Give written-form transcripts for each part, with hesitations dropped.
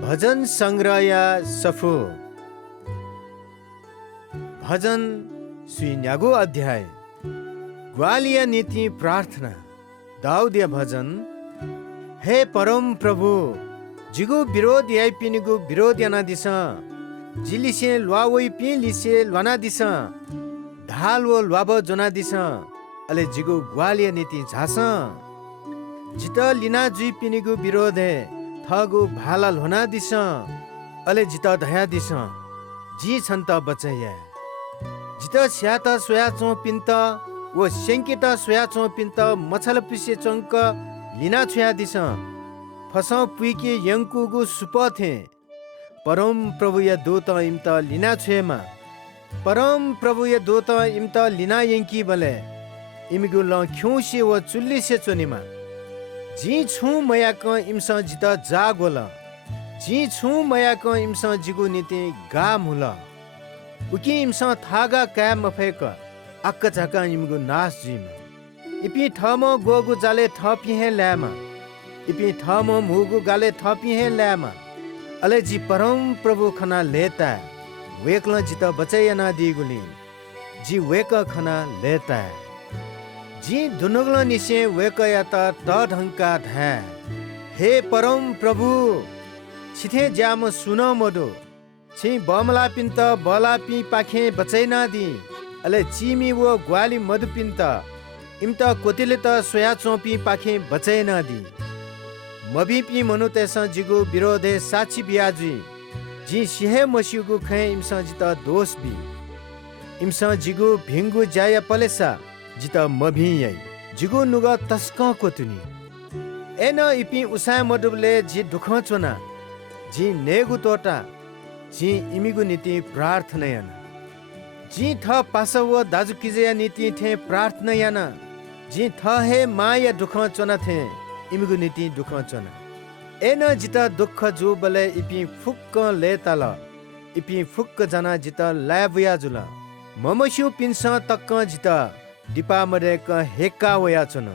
भजन संग्रह या सफु भजन सुइन्यागो अध्याय ग्वालिया नीति प्रार्थना दाऊदिया भजन। हे परम प्रभु जिगु विरोध याई पिनिगु विरोध याना दिस जिलिसे ल्वावई पि लिसे ल्वाना दिस ढाल वो ल्वाब जोना दिस अले जिगु ग्वालिया नीति झास जित लिना जुई पिनिगु विरोध है थगु भाला लोना दिस अले जित धया दिस जी छन्त बचैया जित स्यात सोया चो पिन्त वो सेंकित सोया चो पिन्त मछल पिसे चंक लिना छुया दिस फसौ पुइके यंकुगु सुप थे परम प्रभु या दूत इम्त लिना छुएमा परम प्रभु या दूत इम्त लिना यंकी बले इमिगु ल ख्युसी व चुल्ली से चोनिमा जी छु मया क इम्स जित जागोल जी छु मया क इम्स जिगु नीति गा मुल उकी इम्स थागा का मफेक अक्क झका इमगु नास जिम इपि थम गोगु जाले थपि हे ल्यामा इपि थम मुगु गाले थपि हे ल्यामा अले जी परम प्रभु खना लेता वेकल जित बचैना दिगुली जी वेक खना लेता जी दुनुगल निसे वेक याता त ढंका धै हे परम प्रभु छिथे ज्याम सुन मदो छि बमला पिन्त बला पि पाखे बचैना दि अले चिमी वो ग्वाली मधु पिन्त इम्त कोतिले त सोया चोपी पाखे बचैना दि मबी पि मनु तेस जिगु विरोधे साची बियाजी जी सिहे मसिगु खे इम्स जित दोष बि इम्स जिगु भिंगु जाय पलेसा जित मभी यई जिगु नुग तस्क कोतुनी एन इपि उसा मडुबले जी दुख चोना जी नेगु तोटा जी इमिगु नीति प्रार्थना याना जी थ पासव दाजु किजया नीति थे प्रार्थना याना जी थ हे माया दुख चोना थे इमिगु नीति दुख चोना एन जित दुख जु बले इपि फुक्क लेताल इपि फुक्क जना जित लाबुया जुल ममस्यु पिन्स तक्क जित दिपा मरेक हेक्का वया चुन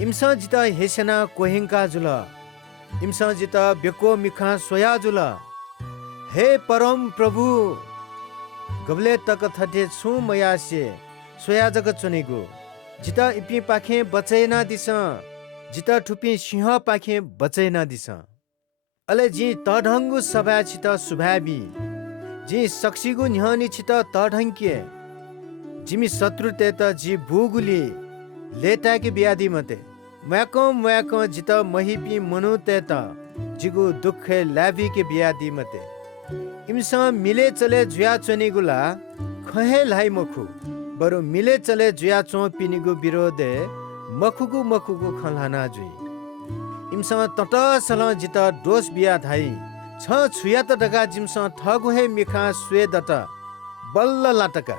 इम्स जित हेसेना कोहेंका जुल इम्स जित बेको मिखा सोया जुल हे परम प्रभु गबले तक थटे छु मया से सोया जग चुनेगु जित इपि पाखे बचैना दिस जित ठुपी सिंह पाखे बचैना दिस अले जी तढंगु सभा छित सुभाबी जी सक्सिगु न्हनी छित तढंके जिमी शत्रु ते त जी भूगुली लेटा के ब्यादी मते म्याको जित महिपी मनु ते त जिगु दुखे लाभी के ब्यादी मते इमस मिले चले जुया चोनिगुला खहे लाई मखु बरु मिले चले जुया चो पिनिगु विरोधे मखुगु खलाना जुई इमस तट सल जित दोष बिया धाई छ छुया त डगा जिमस थगु हे मिखा स्वे दट बल्ल लाटका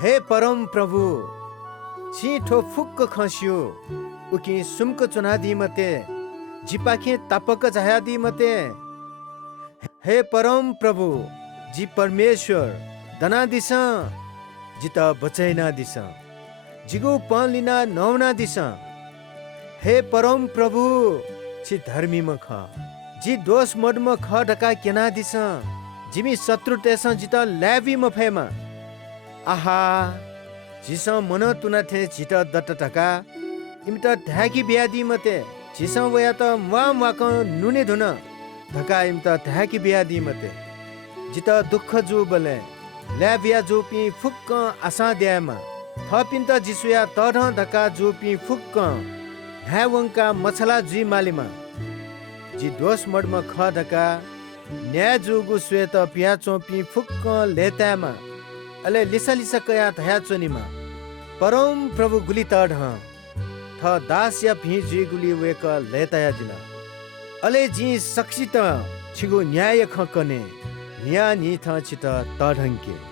हे परम प्रभु छिठो फुक्क खस्यो उकी सुमक चुनादी मते जिपाखे तापक जहादी मते हे परम प्रभु जी परमेश्वर दना दिस जित बचैना दिस जिगु पलिना नौना दिस हे परम प्रभु छि धर्मी मख जी दोष मडम ख ढका केना दिस जिमी शत्रु तेस जित ल्याबी मफेमा आहा जिस मन तुना थे जित दत्त टका इमत ढाकी ब्यादी मते जिस वया त वाक नुने धुन ढका इमत ढाकी ब्यादी मते जित दुख जो बले ल्याबिया जो पि फुक्क आशा द्यामा थपिन त जिसुया तढ ढका जो पि फुक्क ढावंका मछला जुई मालिमा जी दोष मडम ख ढका न्याय जुगु श्वेत पिया चोपी फुक्क लेतामा अले लिसा कया धया चोनिमा परम प्रभु गुली तढ थ दास या भी जी गुली वेक लेताया दिला अले जी सक्सित छिगु न्याय खकने न्या नि थ छित तढंके